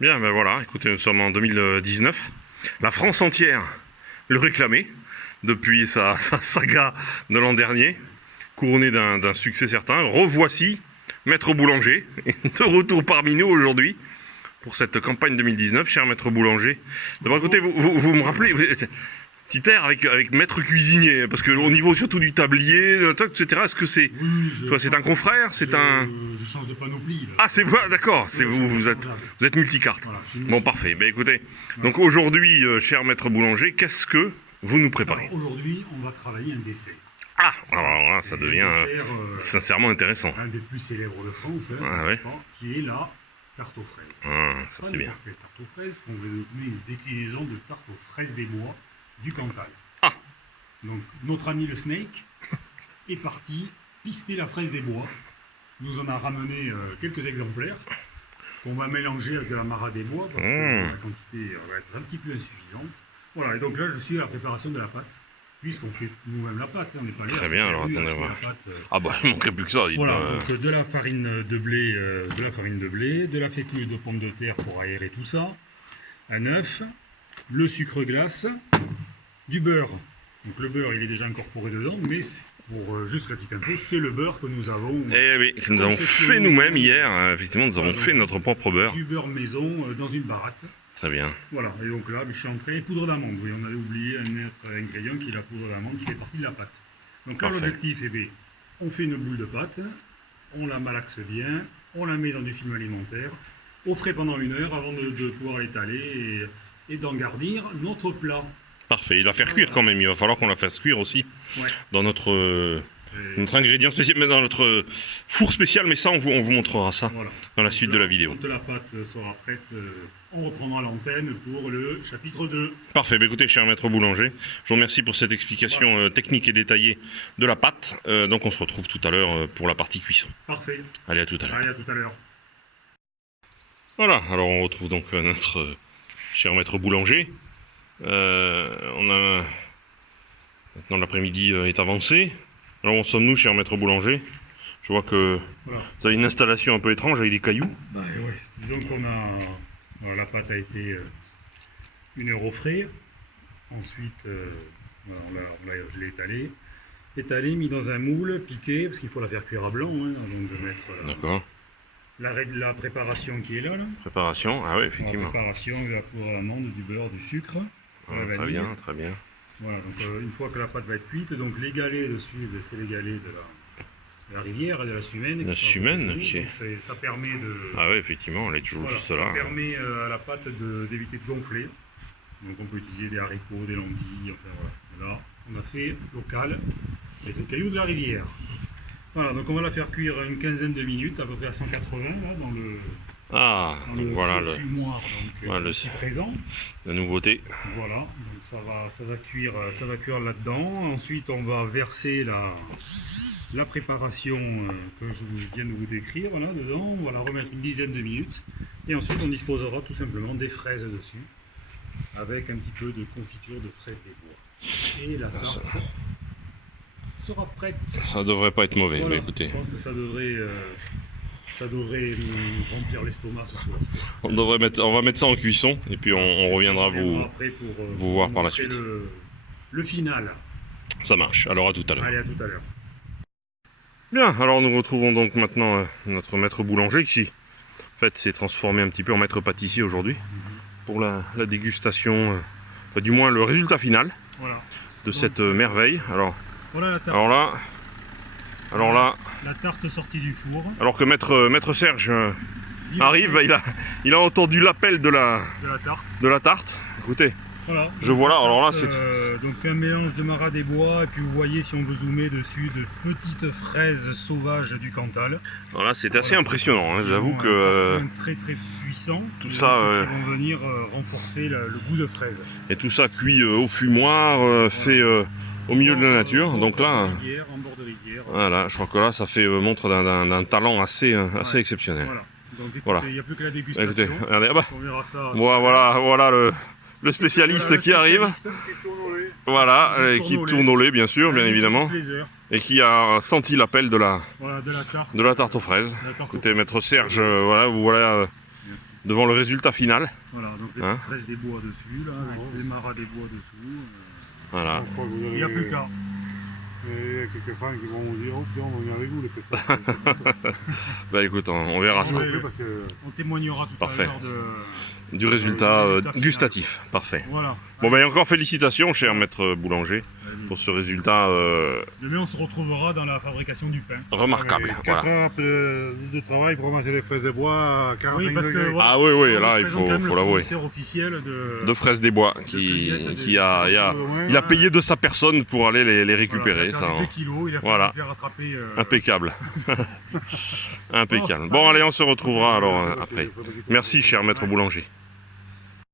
Bien, ben voilà, écoutez, nous sommes en 2019. La France entière le réclamait depuis sa saga de l'an dernier, couronnée d'un succès certain. Revoici Maître Boulanger, de retour parmi nous aujourd'hui pour cette campagne 2019. Cher Maître Boulanger, d'abord écoutez, vous me rappelez, petit air avec Maître Cuisinier, parce qu'au niveau surtout du tablier, etc., est-ce que c'est c'est un confrère, c'est un... Je change de panoplie. Là. Ah, c'est vous, d'accord, c'est vous êtes multicarte. Voilà, Bon, parfait. Ben écoutez, donc aujourd'hui, cher Maître Boulanger, qu'est-ce que vous nous préparez? Aujourd'hui, on va travailler un dessert. Ah, alors là, ça devient dessert, sincèrement intéressant. Un des plus célèbres de France, hein, Ah, ouais. qui est la tarte aux fraises. Ah, ça c'est bien. La tarte aux fraises, on va donner une déclinaison de tarte aux fraises des bois du Cantal. Ah. Donc, notre ami le Snake est parti pister la fraise des bois. Nous en a ramené quelques exemplaires qu'on va mélanger avec de la Mara des bois parce que la quantité va être un petit peu insuffisante. Voilà, et donc là, je suis à la préparation de la pâte, puisqu'on fait nous-mêmes la pâte, hein, on n'est pas là. Très bien, alors attendez voir. Ah bah, il manquerait plus que ça. Voilà, donc de la farine de blé, de la fécule de pommes de terre pour aérer tout ça, un œuf, le sucre glace, du beurre. Donc le beurre, il est déjà incorporé dedans, mais pour juste la petite info, c'est le beurre que nous avons... Eh oui, que nous avons fait nous-mêmes hier. Effectivement, nous avons fait notre propre beurre. Du beurre maison dans une baratte. Très bien. Voilà, et donc là, je suis en train... Poudre d'amande, oui, on avait oublié un autre ingrédient qui est la poudre d'amande, qui fait partie de la pâte. Donc là, l'objectif est bien, on fait une boule de pâte, on la malaxe bien, on la met dans du film alimentaire, au frais pendant 1 heure avant de pouvoir l'étaler et d'en garnir notre plat. Parfait, il va faire cuire quand même, il va falloir qu'on la fasse cuire aussi dans notre ingrédient spécial, mais dans notre four spécial, mais ça on vous montrera ça dans la suite de la vidéo. Quand la pâte sera prête, on reprendra l'antenne pour le chapitre 2. Parfait, bah écoutez cher Maître Boulanger, je vous remercie pour cette explication technique et détaillée de la pâte. Donc on se retrouve tout à l'heure pour la partie cuisson. Parfait. Allez, à tout à l'heure. Allez, à tout à l'heure. Voilà, alors on retrouve donc notre cher Maître Boulanger. Maintenant l'après-midi est avancé. Alors où en sommes-nous, cher Maître Boulanger? Je vois que vous avez une installation un peu étrange avec des cailloux. Bah, ouais. Disons qu'on a... Voilà, la pâte a été 1 heure au frais. Ensuite, je l'ai étalé, mis dans un moule, piqué, parce qu'il faut la faire cuire à blanc, hein, avant de mettre la préparation qui est là. Préparation, ah oui, effectivement. La préparation, de la poudre d'amande, du beurre, du sucre. Très bien, très bien. Voilà, donc une fois que la pâte va être cuite, donc les galets dessus, c'est les galets de la rivière et de la Sumène. La Sumène, ok. Ça permet de... Ah oui, effectivement, elle est toujours juste là. Ça permet à la pâte d'éviter de gonfler. Donc on peut utiliser des haricots, des lentilles, enfin voilà. Là, on a fait local avec les cailloux de la rivière. Voilà, donc on va la faire cuire une quinzaine de minutes, à peu près à 180, là, dans le... donc voilà le fumoir, présent. La nouveauté. Voilà, donc ça va cuire là-dedans. Ensuite, on va verser la préparation que je viens de vous décrire, voilà, dedans. On va la remettre une dizaine de minutes. Et ensuite, on disposera tout simplement des fraises dessus, avec un petit peu de confiture de fraises des bois. Et la tarte sera prête. Ça devrait pas être mauvais, voilà, mais écoutez. Je pense que ça devrait nous remplir l'estomac ce soir. On va mettre ça en cuisson et puis on reviendra vous voir par la suite. Le final. Ça marche, alors à tout à l'heure. Allez, à tout à l'heure. Bien, alors nous retrouvons donc maintenant notre maître boulanger qui en fait s'est transformé un petit peu en maître pâtissier aujourd'hui pour la dégustation, enfin, du moins le résultat final de cette merveille. Alors, voilà la tarte. Alors là, la tarte sortie du four. Alors que maître Serge arrive, il a entendu l'appel de la tarte. Écoutez, voilà, je vois là, alors là c'est... donc un mélange de Mara des bois, et puis vous voyez, si on veut zoomer dessus, de petites fraises sauvages du Cantal. Voilà, c'est assez impressionnant, hein, j'avoue que... Très très puissant, tout ça, qui vont venir renforcer le goût de fraise. Et tout ça cuit au fumoir, fait au milieu de la nature, donc là... En bord de rivière. Voilà, je crois que là ça fait montre d'un talent assez exceptionnel. Voilà. Donc écoutez, il n'y a plus que la dégustation. Écoutez, regardez, on verra ça. Voilà le spécialiste qui arrive. Voilà, qui tourne au lait, bien sûr, bien évidemment. Et qui a senti l'appel de la tarte aux fraises. Écoutez, maître Serge, voilà, vous voilà devant le résultat final. Voilà, donc les Hein? petites fraises des bois dessus, là, avec les maras des bois dessous. Voilà. Je crois que vous Il allez- n'y a plus qu'à. Il y a quelques fans qui vont vous dire, oh putain, on vient avec vous les pêcheurs. Bah écoute, on verra ça. Ouais. Parce que On témoignera tout Parfait. à l'heure de... Du résultat résultat final. gustatif. Parfait. Voilà. Bon ben encore félicitations, cher maître boulanger, pour ce résultat Demain, on se retrouvera dans la fabrication du pain. remarquable. 4 Voilà. heures après de travail pour ramasser les fraises des bois à 45 Oui, parce que degrés. voilà, Ah oui, oui, on là il représente quand même faut le l'avouer. fournisseur officiel de... De fraises des bois, cueillette qui il a payé de sa personne pour aller les récupérer. Voilà, il a Ça, perdu hein. 2 kilos, il a fallu Voilà. faire rattraper... Impeccable. Impeccable. Bon allez, on se retrouvera alors après. Merci, cher maître boulanger.